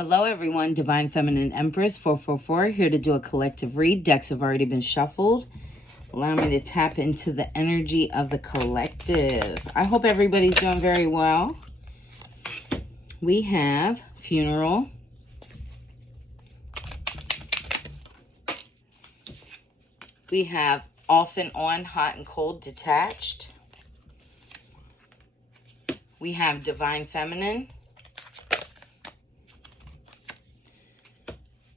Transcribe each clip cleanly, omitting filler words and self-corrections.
Hello everyone, Divine Feminine Empress 444 here to do a collective read. Decks have already been shuffled. Allow me to tap into the energy of the collective. I hope everybody's doing very well. We have Funeral. We have Off and On, Hot and Cold, Detached. We have Divine Feminine.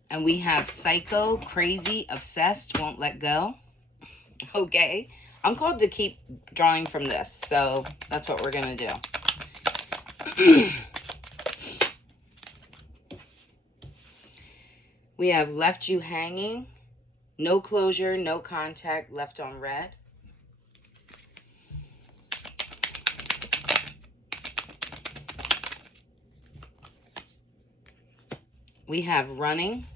And we have Psycho, Crazy, Obsessed, Won't Let Go. Okay. I'm called to keep drawing from this, so that's what we're going to do. We have Left You Hanging, No Closure, No Contact, Left on Red. We have Running.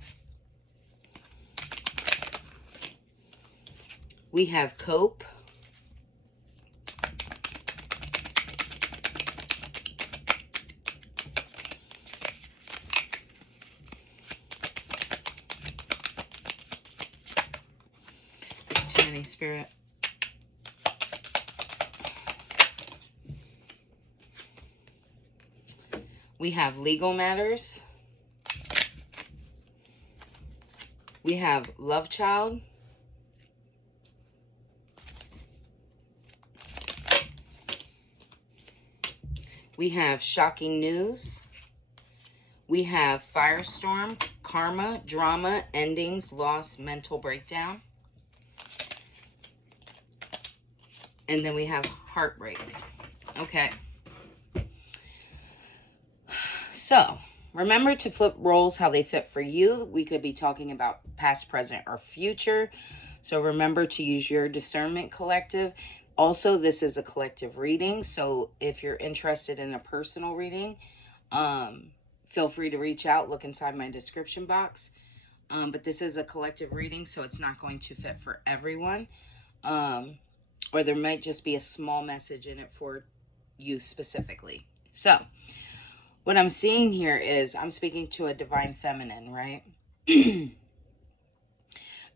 We have Cope. It's too many, Spirit. We have Legal Matters. We have Love Child. We have Shocking News. We have Firestorm, Karma, Drama, Endings, Loss, Mental Breakdown. And then we have Heartbreak. Okay. So, remember to flip roles how they fit for you. We could be talking about past, present, or future. So remember to use your discernment, collective. Also, this is a collective reading. So if you're interested in a personal reading, feel free to reach out. Look inside my description box. But this is a collective reading, so it's not going to fit for everyone. Or there might just be a small message in it for you specifically. So, what I'm seeing here is I'm speaking to a divine feminine, right?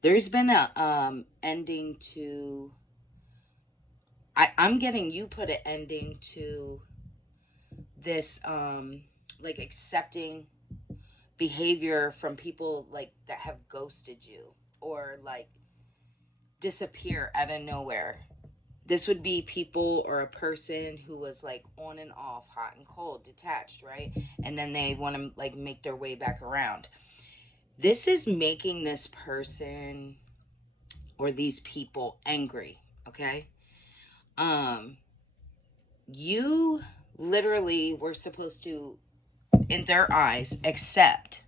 There's been a ending to... I'm getting you put an ending to this, like, accepting behavior from people, like, that have ghosted you or, like, disappear out of nowhere. This would be people or a person who was, like, on and off, hot and cold, detached, right? And then they want to, like, make their way back around. This is making this person or these people angry, okay? You literally were supposed to, in their eyes, accept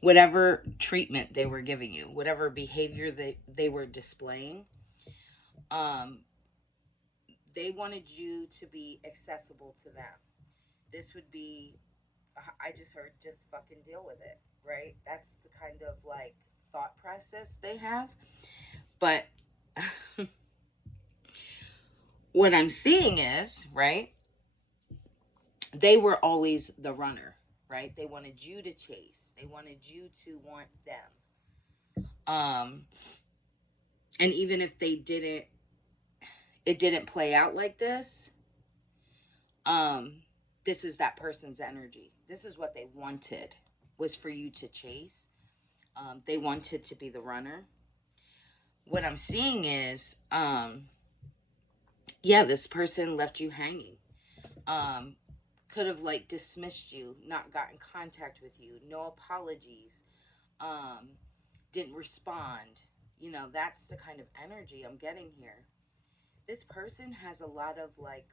whatever treatment they were giving you, whatever behavior they were displaying. They wanted you to be accessible to them. This would be, I just heard, just fucking deal with it, right? That's the kind of, like, thought process they have. But what I'm seeing is, right, they were always the runner, right? They wanted you to chase. They wanted you to want them. And even if they didn't, it didn't play out like this, this is that person's energy. This is what they wanted, was for you to chase. They wanted to be the runner. What I'm seeing is, yeah, this person left you hanging. Could have, like, dismissed you, not gotten contact with you, no apologies, didn't respond. You know, that's the kind of energy I'm getting here. This person has a lot of, like,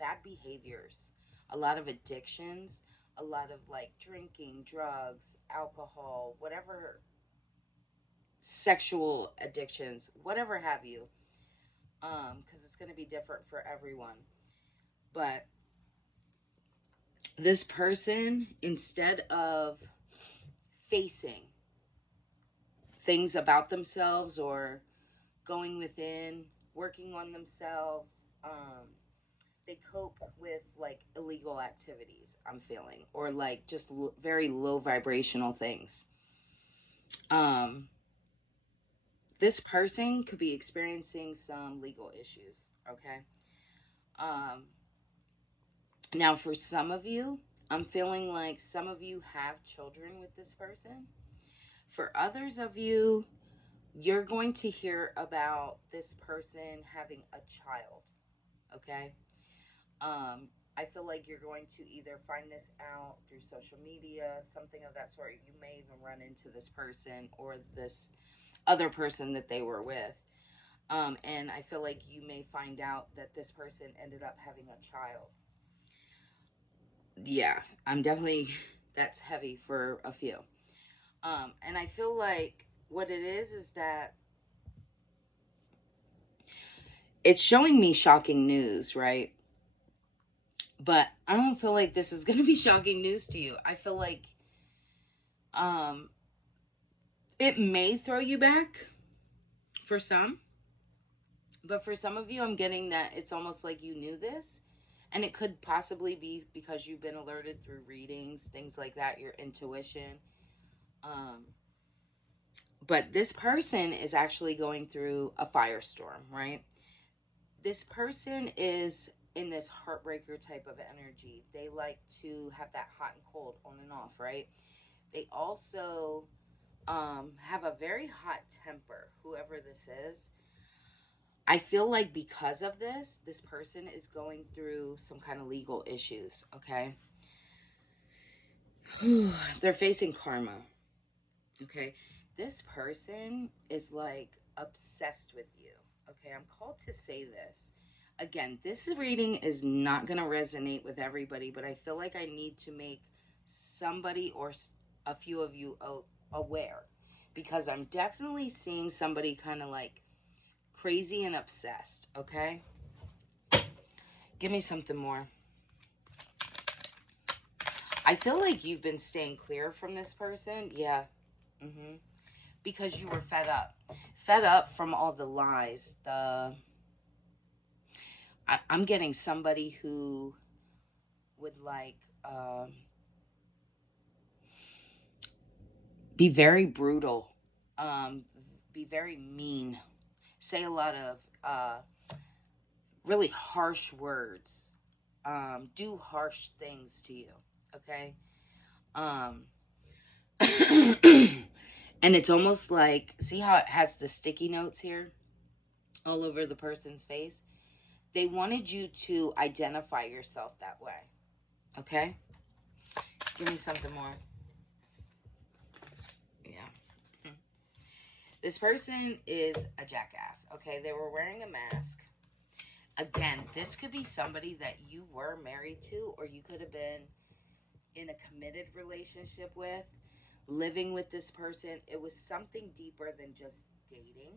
bad behaviors, a lot of addictions, a lot of, like, drinking, drugs, alcohol, whatever, sexual addictions, whatever have you, because it's going to be different for everyone. But this person, instead of facing things about themselves or going within, working on themselves, they cope with like illegal activities, I'm feeling, or like just very low vibrational things. Um, this person could be experiencing some legal issues, okay? Um, Now, for some of you, I'm feeling like some of you have children with this person. For others of you, you're going to hear about this person having a child, okay? I feel like you're going to either find this out through social media, something of that sort. You may even run into this person or this other person that they were with. And I feel like you may find out that this person ended up having a child. Yeah, I'm definitely, that's heavy for a few. And I feel like what it is that it's showing me shocking news, right? But I don't feel like this is going to be shocking news to you. I feel like um, it may throw you back for some, but for some of you, I'm getting that it's almost like you knew this. And it could possibly be because you've been alerted through readings, things like that, your intuition. Um, but this person is actually going through a firestorm, right? This person is in this heartbreaker type of energy. They like to have that hot and cold on and off, right? They also have a very hot temper, whoever this is. I feel like because of this person is going through some kind of legal issues, okay? They're facing karma, okay? This person is like obsessed with you, okay? I'm called to say this. Again, this reading is not going to resonate with everybody, but I feel like I need to make somebody or a few of you aware because I'm definitely seeing somebody kind of like crazy and obsessed, okay? Give me something more. I feel like you've been staying clear from this person. Yeah. Mm-hmm. Because you were fed up. Fed up from all the lies. I'm getting somebody who would like be very brutal, be very mean, say a lot of really harsh words, do harsh things to you, okay? Um, and it's almost like, see how it has the sticky notes here all over the person's face? They wanted you to identify yourself that way, okay? Give me something more. Yeah. This person is a jackass, okay? They were wearing a mask. Again, this could be somebody that you were married to, or you could have been in a committed relationship with, living with this person. It was something deeper than just dating.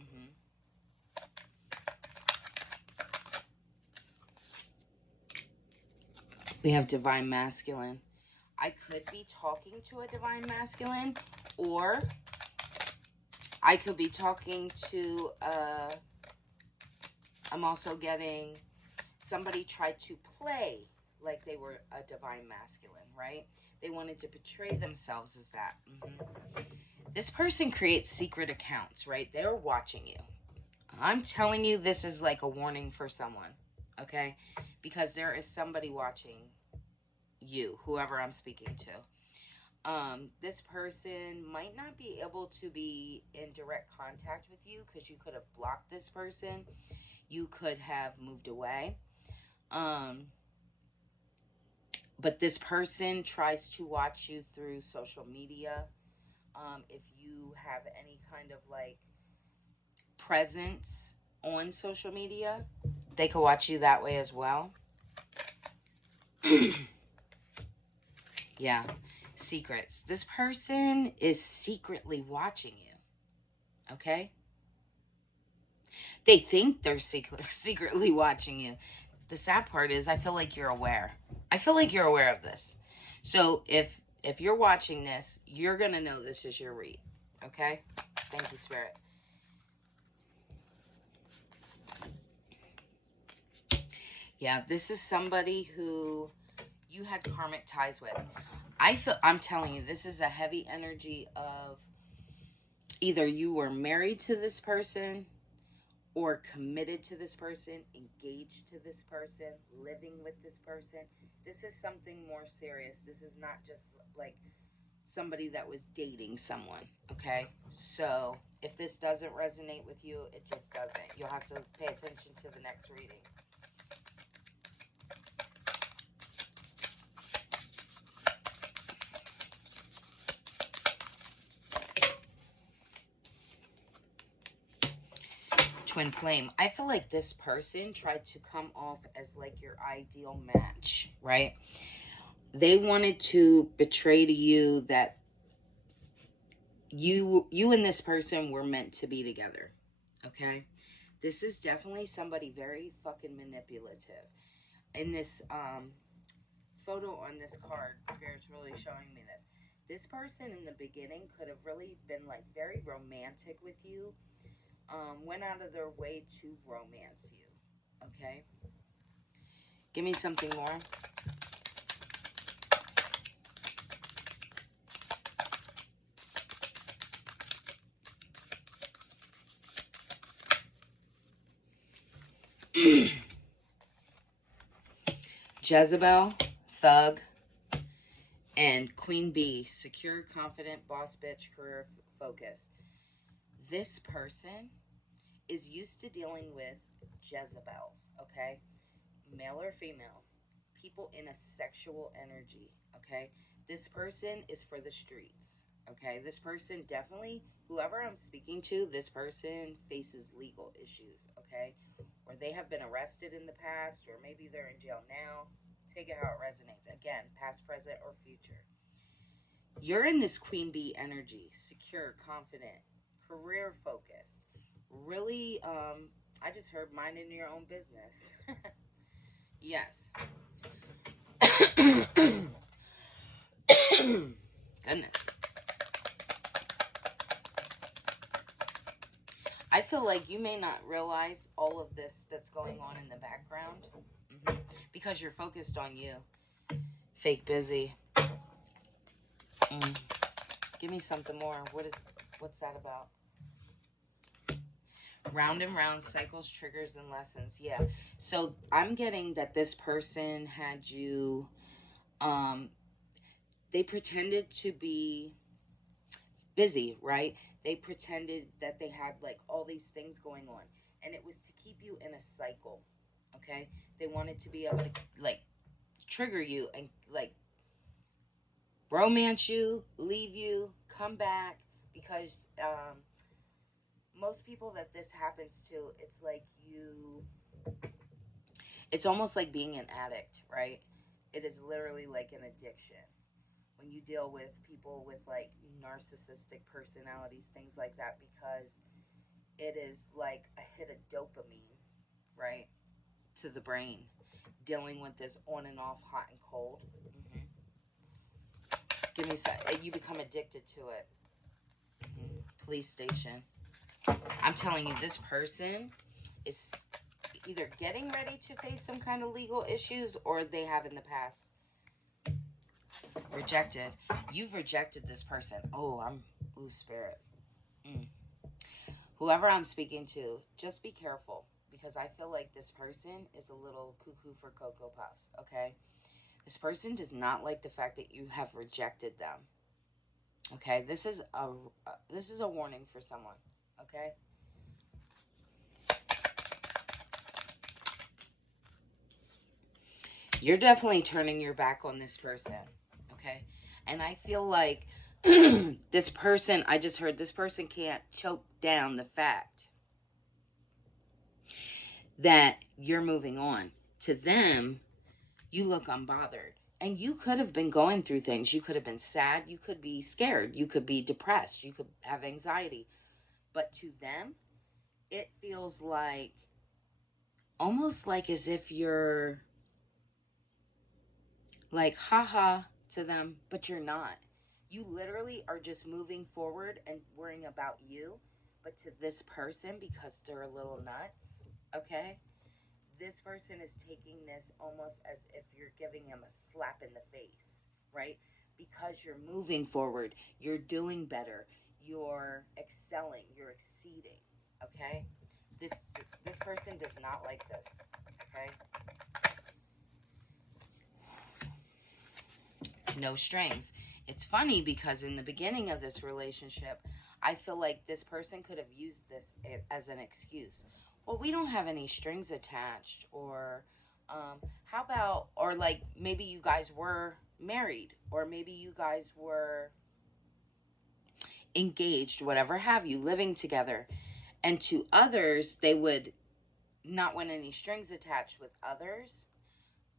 Mm-hmm. We have divine masculine. I could be talking to a divine masculine, or I could be talking to I'm also getting somebody tried to play like they were a divine masculine, right? They wanted to portray themselves as that. Mm-hmm. This person creates secret accounts, right? They're watching you. I'm telling you, this is like a warning for someone, okay? Because there is somebody watching you, whoever I'm speaking to. This person might not be able to be in direct contact with you because you could have blocked this person. You could have moved away. But this person tries to watch you through social media. If you have any kind of like presence on social media, they could watch you that way as well. Yeah. Secrets. This person is secretly watching you. Okay? They think they're secretly watching you. The sad part is I feel like you're aware. I feel like you're aware of this. So if you're watching this, you're going to know this is your read. Okay? Thank you, Spirit. Yeah, this is somebody who you had karmic ties with. I'm telling you, this is a heavy energy of either you were married to this person or committed to this person, engaged to this person, living with this person. This is something more serious. This is not just like somebody that was dating someone, okay? So if this doesn't resonate with you, it just doesn't. You'll have to pay attention to the next reading. Twin flame. I feel like this person tried to come off as like your ideal match, right? They wanted to betray to you that you and this person were meant to be together. Okay? This is definitely somebody very fucking manipulative. In this photo on this card, Spirit's really showing me this. This person in the beginning could have really been like very romantic with you, went out of their way to romance you. Okay? Give me something more. Jezebel, thug, and Queen Bee, secure, confident, boss bitch, career focused. This person is used to dealing with Jezebels, okay? Male or female, people in a sexual energy, okay? This person is for the streets, okay? This person definitely, whoever I'm speaking to, this person faces legal issues, okay? Or they have been arrested in the past, or maybe they're in jail now. Take it how it resonates. Again, past, present, or future. You're in this Queen Bee energy, secure, confident, career focused. Really, I just heard minding your own business. Yes. Goodness. I feel like you may not realize all of this that's going on in the background, because you're focused on you. Fake busy. Give me something more. What's that about? Round and round cycles, triggers, and lessons. Yeah. So I'm getting that this person had you. They pretended to be busy, right? They pretended that they had like all these things going on, and it was to keep you in a cycle. Okay. They wanted to be able to like trigger you and like romance you, leave you, come back, because most people that this happens to, it's like it's almost like being an addict, right? It is literally like an addiction. When you deal with people with like narcissistic personalities, things like that, because it is like a hit of dopamine, right, to the brain, dealing with this on and off, hot and cold. Give me some. You become addicted to it. Police station. I'm telling you, this person is either getting ready to face some kind of legal issues or they have in the past. Rejected. You've rejected this person. Ooh, spirit. Whoever I'm speaking to, just be careful, because I feel like this person is a little cuckoo for Cocoa Puffs, okay? This person does not like the fact that you have rejected them. Okay? This is a warning for someone, okay? You're definitely turning your back on this person, okay? And I feel like this person, I just heard this person can't choke down the fact that you're moving on. To them, you look unbothered. And you could have been going through things. You could have been sad. You could be scared. You could be depressed. You could have anxiety. But to them, it feels like almost like as if you're like, haha, to them, but you're not. You literally are just moving forward and worrying about you. But to this person, because they're a little nuts, okay, this person is taking this almost as if you're giving him a slap in the face, right? Because you're moving forward, you're doing better, you're excelling, you're exceeding, okay? This this person does not like this, okay? No strings. It's funny because in the beginning of this relationship, I feel like this person could have used this as an excuse. Well, we don't have any strings attached, or how about, or like maybe you guys were married, or maybe you guys were engaged, whatever have you, living together. And to others, they would not want any strings attached with others,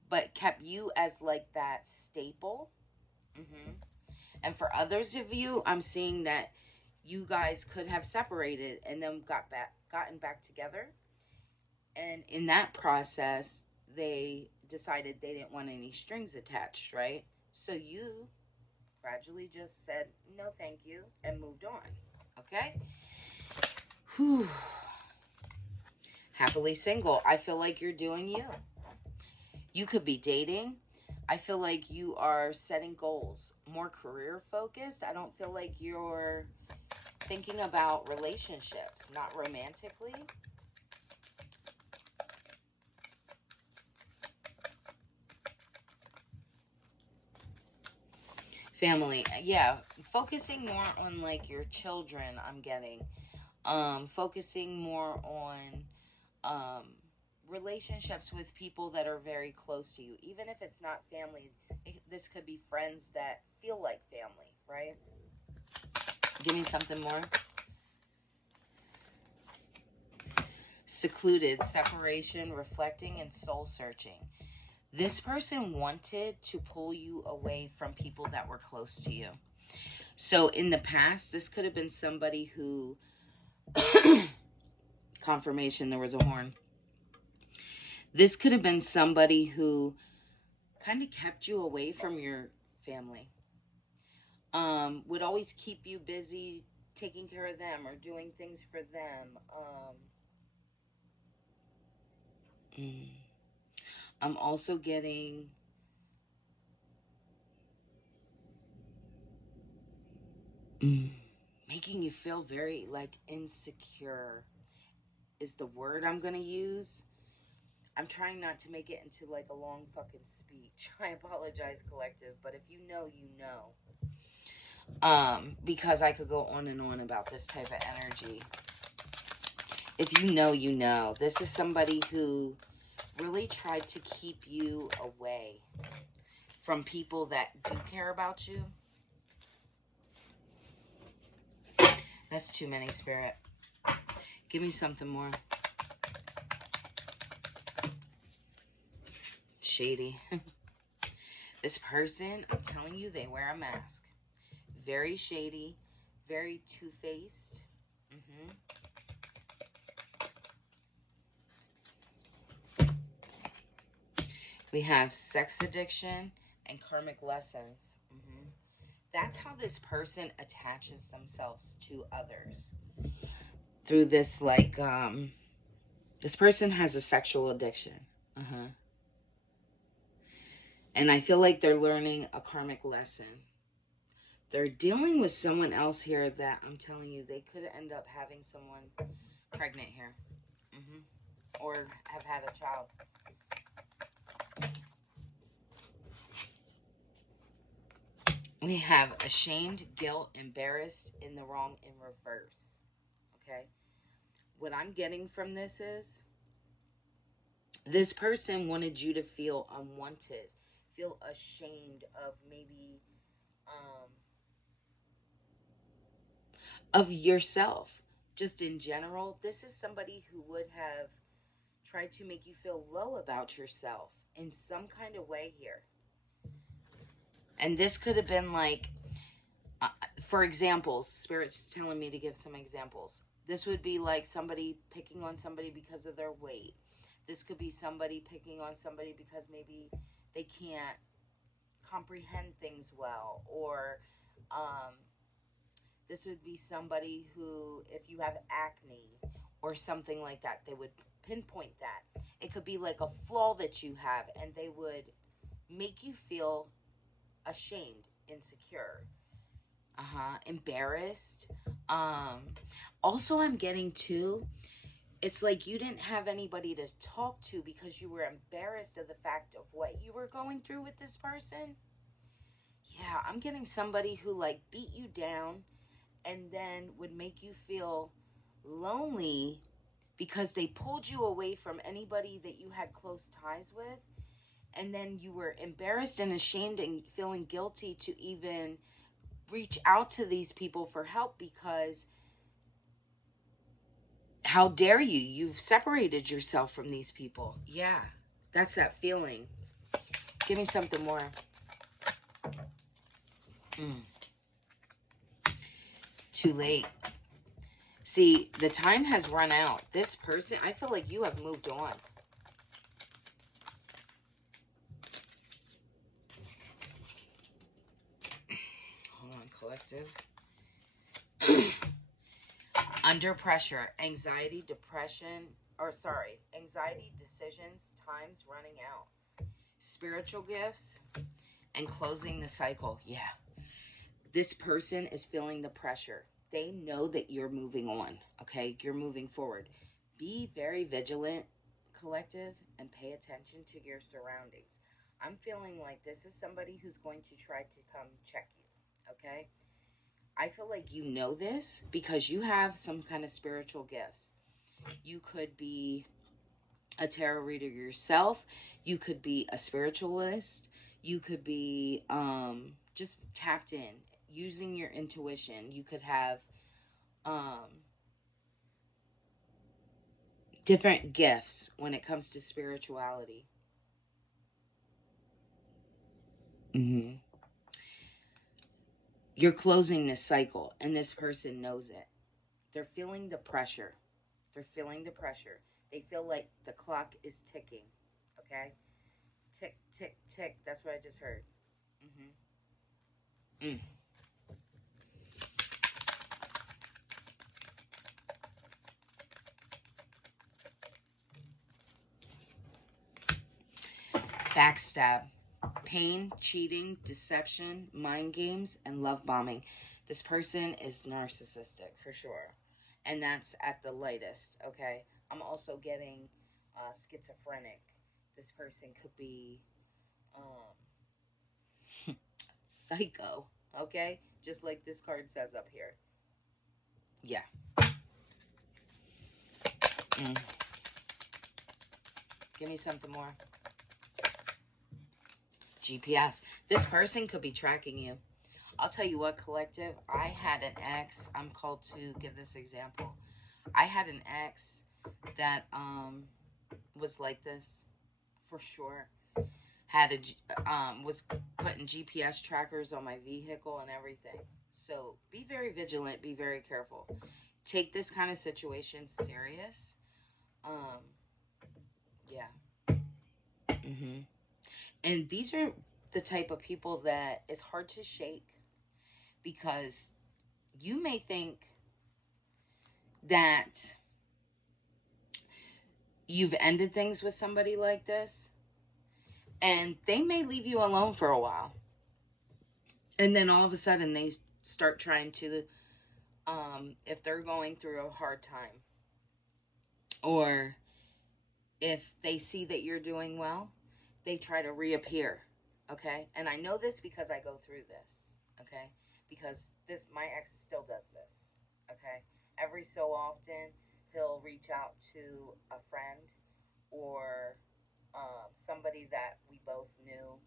but kept you as like that staple. Hmm. And for others of you, I'm seeing that you guys could have separated and then gotten back together. And in that process, they decided they didn't want any strings attached, right? So you gradually just said no, thank you, and moved on. Okay? Whew. Happily single. I feel like you're doing you. You could be dating. I feel like you are setting goals, more career focused. I don't feel like you're thinking about relationships, not romantically. Family, yeah, focusing more on like your children, I'm getting. Focusing more on um relationships with people that are very close to you. Even if it's not family, this could be friends that feel like family, right? Give me something more. Secluded, separation, reflecting, and soul searching. This person wanted to pull you away from people that were close to you. So in the past, this could have been somebody who, confirmation, there was a horn. This could have been somebody who kind of kept you away from your family. Would always keep you busy taking care of them or doing things for them. Mm. I'm also getting making you feel very like insecure is the word I'm gonna use. I'm trying not to make it into like a long fucking speech. I apologize, collective, but if you know, you know. Because I could go on and on about this type of energy. If you know, you know. This is somebody who really tried to keep you away from people that do care about you. That's too many, Spirit. Give me something more. Shady. This person, I'm telling you, they wear a mask. Very shady, very two-faced. Mm-hmm. We have sex addiction and karmic lessons. Mm-hmm. That's how this person attaches themselves to others. Through this, like, this person has a sexual addiction. Uh-huh. And I feel like they're learning a karmic lesson. They're dealing with someone else here that I'm telling you, they could end up having someone pregnant here. Mm-hmm. Or have had a child. We have ashamed, guilt, embarrassed, in the wrong, in reverse. Okay? What I'm getting from this is this person wanted you to feel unwanted, feel ashamed of maybe um, of yourself. Just in general, this is somebody who would have tried to make you feel low about yourself in some kind of way here. And this could have been like, uh, for examples, Spirit's telling me to give some examples. This would be like somebody picking on somebody because of their weight. This could be somebody picking on somebody because maybe they can't comprehend things well. Or this would be somebody who, if you have acne or something like that, they would pinpoint that. It could be like a flaw that you have, and they would make you feel ashamed, insecure, embarrassed. Um, Also, I'm getting too, it's like you didn't have anybody to talk to because you were embarrassed of the fact of what you were going through with this person. Yeah, I'm getting somebody who like beat you down and then would make you feel lonely because they pulled you away from anybody that you had close ties with, and then you were embarrassed and ashamed and feeling guilty to even reach out to these people for help because how dare you? You've separated yourself from these people. Yeah, that's that feeling. Give me something more. Mm, Too late. See, the time has run out. This person, I feel like you have moved on. Hold on, collective. Under pressure, anxiety, decisions, time's running out. Spiritual gifts and closing the cycle. Yeah. This person is feeling the pressure. They know that you're moving on, okay? You're moving forward. Be very vigilant, collective, and pay attention to your surroundings. I'm feeling like this is somebody who's going to try to come check you, okay? I feel like you know this because you have some kind of spiritual gifts. You could be a tarot reader yourself. You could be a spiritualist. You could be just tapped in, using your intuition. You could have um, different gifts when it comes to spirituality. Mm-hmm. You're closing this cycle, and this person knows it. They're feeling the pressure. They're feeling the pressure. They feel like the clock is ticking. Okay? Tick, tick, tick. That's what I just heard. Mm-hmm. Backstab, pain, cheating, deception, mind games, and love bombing. This person is narcissistic for sure. And that's at the lightest, okay? I'm also getting schizophrenic. This person could be psycho, okay? Just like this card says up here. Yeah. Mm. Give me something more. GPS. This person could be tracking you. I'll tell you what, collective. I had an ex. I'm called to give this example. I had an ex that was like this for sure. Had was putting GPS trackers on my vehicle and everything. So be very vigilant. Be very careful. Take this kind of situation serious. Um, yeah. And these are the type of people that is hard to shake because you may think that you've ended things with somebody like this, and they may leave you alone for a while. And then all of a sudden they start trying to, if they're going through a hard time, or if they see that you're doing well, they try to reappear. Okay? And I know this because I go through this. Okay? Because my ex still does this. Okay? Every so often, he'll reach out to a friend or somebody that we both knew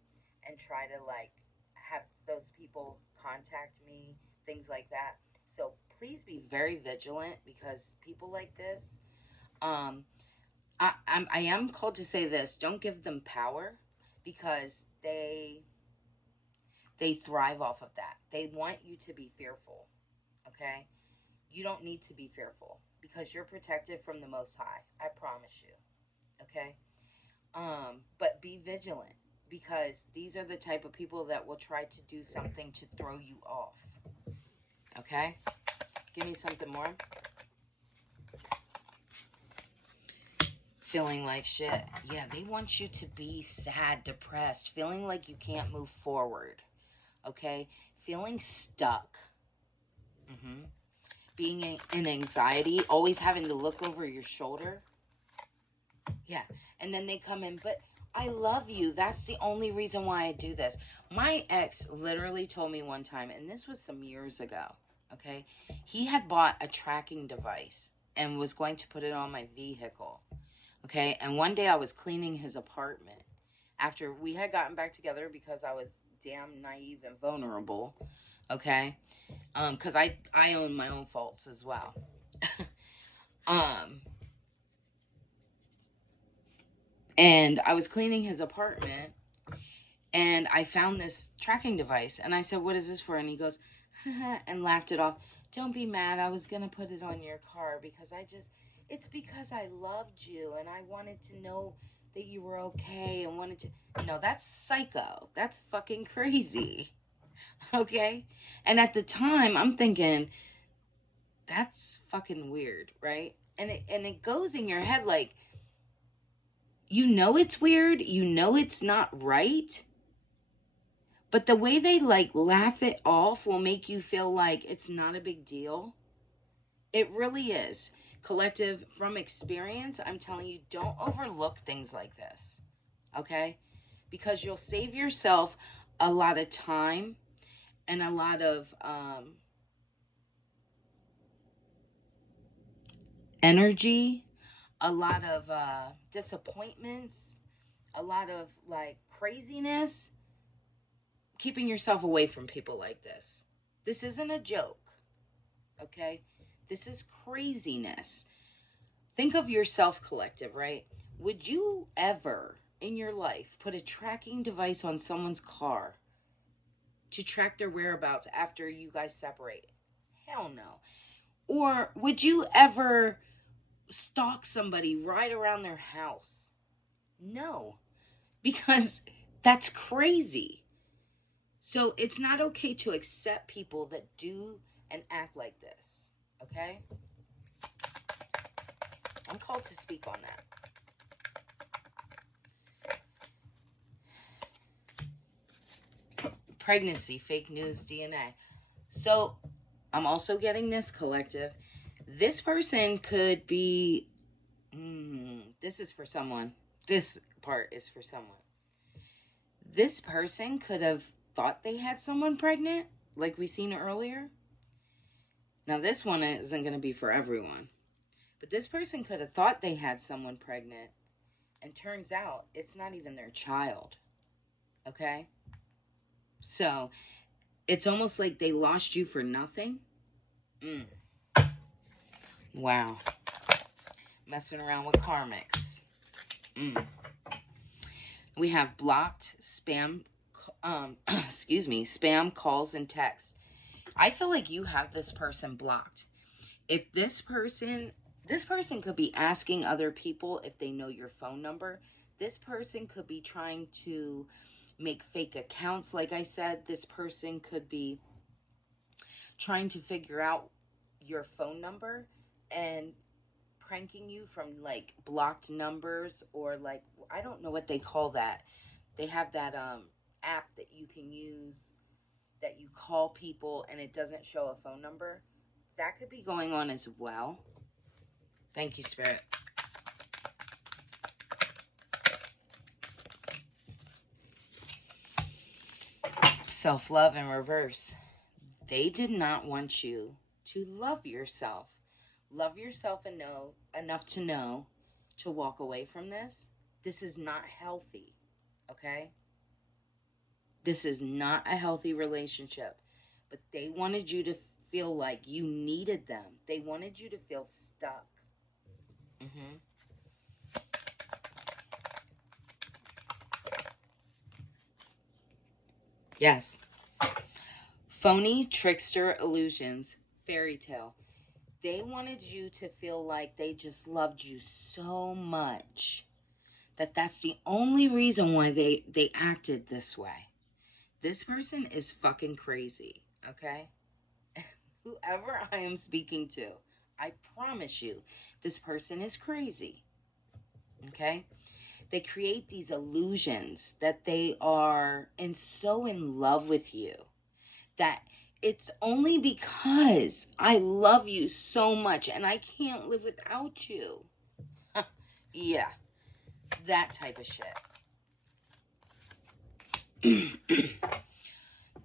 and try to like have those people contact me, things like that. So please be very vigilant because people like this, um, I am called to say this: don't give them power because they thrive off of that. They want you to be fearful. Okay, you don't need to be fearful because you're protected from the Most High. I promise you. Okay. But be vigilant because these are the type of people that will try to do something to throw you off. Okay? Give me something more. feeling like shit. Yeah, they want you to be sad, depressed, feeling like you can't move forward. Okay? Feeling stuck. hmm Being in anxiety, always having to look over your shoulder. Yeah. And then they come in, but I love you. That's the only reason why I do this. My ex literally told me one time, and this was some years ago, okay? He had bought a tracking device and was going to put it on my vehicle, okay? And one day I was cleaning his apartment after we had gotten back together because I was damn naive and vulnerable, okay? Because I own my own faults as well. um, and I was cleaning his apartment and I found this tracking device and I said, "What is this for?" And he goes, and laughed it off. "Don't be mad. I was going to put it on your car because it's because I loved you and I wanted to know that you were okay and wanted to." No, that's psycho. That's fucking crazy. Okay? And at the time, I'm thinking, that's fucking weird, right? And it goes in your head like, you know it's weird, you know it's not right, but the way they like laugh it off will make you feel like it's not a big deal. It really is. Collective, from experience, I'm telling you, don't overlook things like this. Okay? Because you'll save yourself a lot of time and a lot of energy, a lot of disappointments, a lot of like craziness, keeping yourself away from people like this. This isn't a joke, okay? This is craziness. Think of yourself, collective, right? Would you ever in your life put a tracking device on someone's car to track their whereabouts after you guys separate? Hell no. Or would you ever stalk somebody right around their house? No, because that's crazy. So it's not okay to accept people that do and act like this. Okay? I'm called to speak on that. Pregnancy, fake news, DNA. So I'm also getting this, collective. This person could be. This is for someone. This part is for someone. This person could have thought they had someone pregnant, like we seen earlier. Now, this one isn't going to be for everyone. But this person could have thought they had someone pregnant, and turns out it's not even their child. Okay? So, it's almost like they lost you for nothing. Wow. Messing around with karmics. We have blocked spam, spam calls and texts. I feel like you have this person blocked. If this person could be asking other people if they know your phone number. This person could be trying to make fake accounts. Like I said, this person could be trying to figure out your phone number and pranking you from like blocked numbers, or like, I don't know what they call that. They have that app that you can use that you call people and it doesn't show a phone number. That could be going on as well. Thank you, Spirit. Self-love in reverse. They did not want you to love yourself. Love yourself and know enough to know to walk away from this. This is not healthy. Okay? This is not a healthy relationship. But they wanted you to feel like you needed them. They wanted you to feel stuck. Yes. Phony, trickster, illusions, fairy tale. They wanted you to feel like they just loved you so much that that's the only reason why they acted this way. This person is fucking crazy, okay? Whoever I am speaking to, I promise you, this person is crazy. Okay? They create these illusions that they are so in love with you that it's only because I love you so much and I can't live without you. Yeah, that type of shit.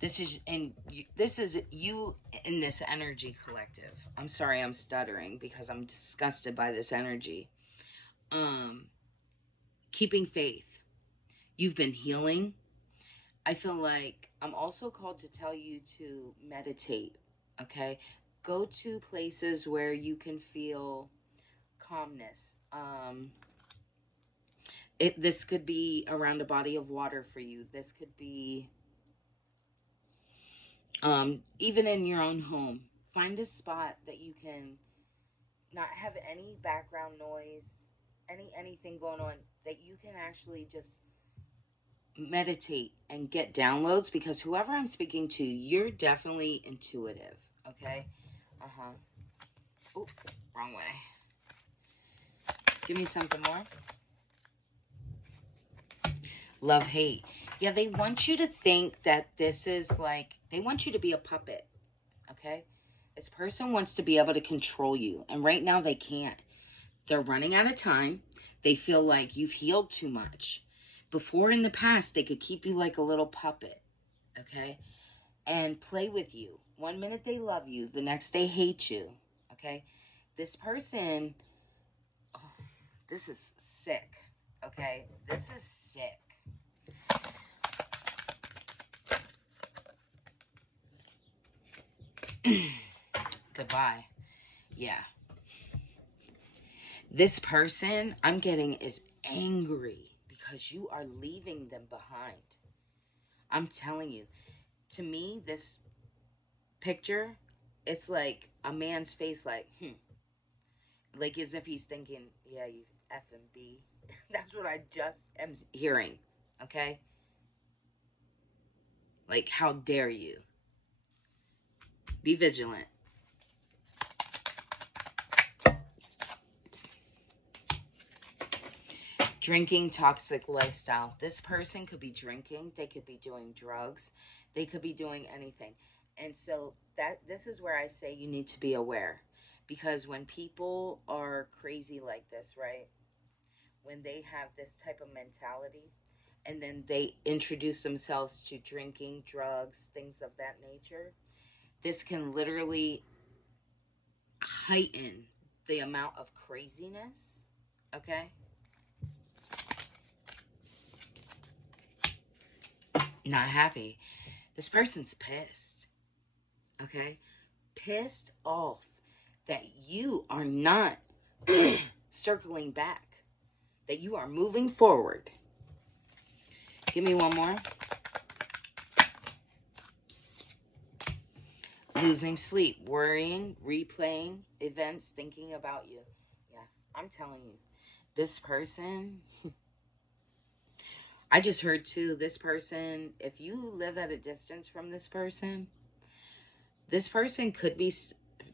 This is you in this energy collective. I'm sorry I'm stuttering because I'm disgusted by this energy. Um Keeping faith. You've been healing. I feel like I'm also called to tell you to meditate, okay? Go to places where you can feel calmness. This could be around a body of water for you. This could be even in your own home. Find a spot that you can not have any background noise, anything going on, that you can actually just meditate and get downloads, because whoever I'm speaking to, you're definitely intuitive. Okay. Uh-huh. Oh, wrong way. Give me something more. Love, hate. Yeah, they want you to think that this is like, they want you to be a puppet. Okay. This person wants to be able to control you, and right now they can't. They're running out of time. They feel like you've healed too much. Before, in the past, they could keep you like a little puppet. Okay. And play with you. One minute they love you, the next they hate you. Okay? This person, oh, this is sick. Okay? This is sick. Goodbye. Yeah. This person I'm getting is angry because you are leaving them behind. I'm telling you. To me, this picture, it's like a man's face, like, like as if he's thinking, yeah, you F and B. That's what I just am hearing. Okay? Like, how dare you? Be vigilant. Drinking, toxic lifestyle. This person could be drinking, they could be doing drugs, they could be doing anything. And so that this is where I say you need to be aware, because when people are crazy like this, right? When they have this type of mentality and then they introduce themselves to drinking, drugs, things of that nature, this can literally heighten the amount of craziness. Okay? Not happy. This person's pissed. Okay? Pissed off that you are not circling back, that you are moving forward. Give me one more. Losing sleep, worrying, replaying events, thinking about you. Yeah, I'm telling you, this person, I just heard too, this person, if you live at a distance from this person could be,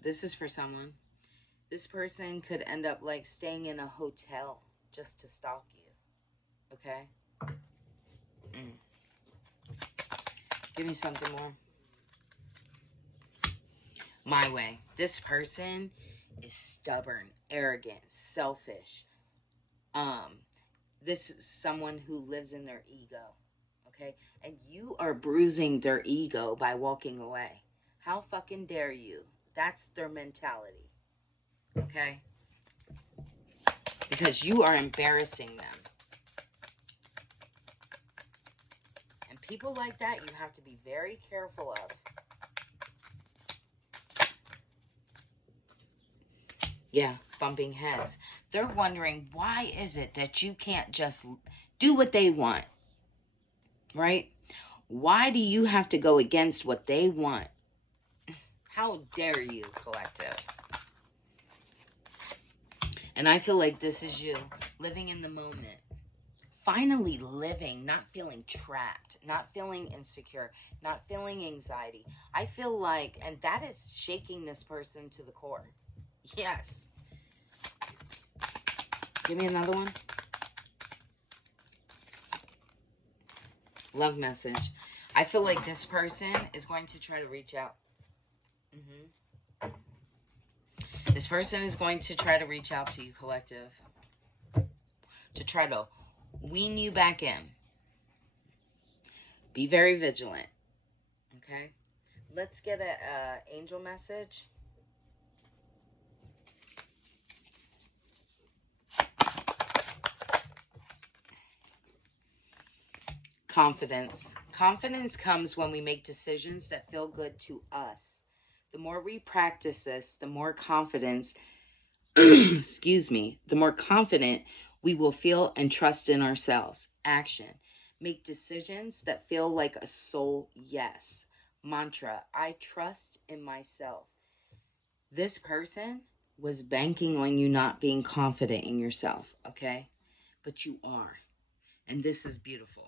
this is for someone, this person could end up like staying in a hotel just to stalk you. Okay? Mm. Give me something more. My way. This person is stubborn, arrogant, selfish. Um, this is someone who lives in their ego. Okay? And you are bruising their ego by walking away. How fucking dare you? That's their mentality. Okay? Because you are embarrassing them. And people like that you have to be very careful of. Yeah, bumping heads. They're wondering, why is it that you can't just do what they want? Right? Why do you have to go against what they want? How dare you, collective? And I feel like this is you, living in the moment. Finally living, not feeling trapped, not feeling insecure, not feeling anxiety. I feel like, and that is shaking this person to the core. Yes. Give me another one. Love message. I feel like this person is going to try to reach out. This person is going to try to reach out to you, collective, to try to wean you back in. Be very vigilant. Okay? Let's get a angel message. Confidence. Confidence comes when we make decisions that feel good to us. The more we practice this, the more confidence, excuse me, the more confident we will feel and trust in ourselves. Action. Make decisions that feel like a soul yes. Mantra. I trust in myself. This person was banking on you not being confident in yourself, okay? But you are. And this is beautiful.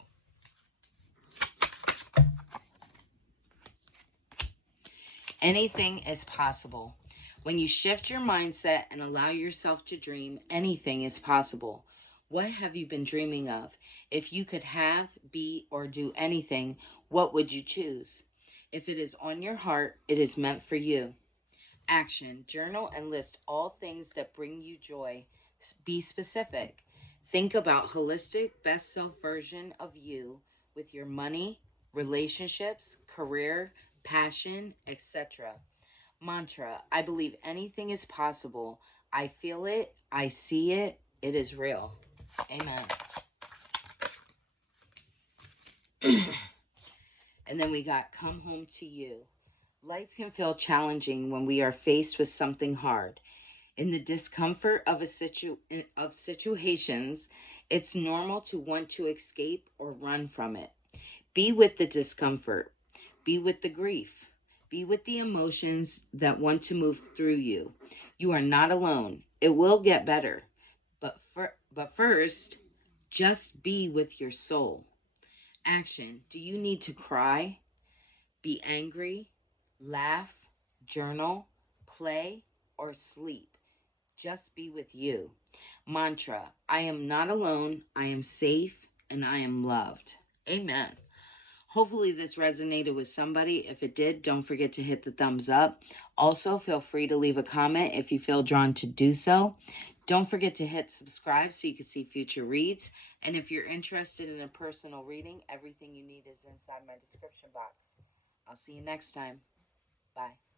Anything is possible. When you shift your mindset and allow yourself to dream, anything is possible. What have you been dreaming of? If you could have, be, or do anything, what would you choose? If it is on your heart, it is meant for you. Action. Journal and list all things that bring you joy. Be specific. Think about holistic, best self version of you with your money, relationships, career, passion, etc. Mantra. I believe anything is possible. I feel it. I see it. It is real. Amen. And then we got come home to you. Life can feel challenging when we are faced with something hard. In the discomfort of situations, it's normal to want to escape or run from it. Be with the discomfort. Be with the grief. Be with the emotions that want to move through you. You are not alone. It will get better. But first, just be with your soul. Action. Do you need to cry? Be angry? Laugh? Journal? Play? Or sleep? Just be with you. Mantra. I am not alone. I am safe and I am loved. Amen. Hopefully this resonated with somebody. If it did, don't forget to hit the thumbs up. Also, feel free to leave a comment if you feel drawn to do so. Don't forget to hit subscribe so you can see future reads. And if you're interested in a personal reading, everything you need is inside my description box. I'll see you next time. Bye.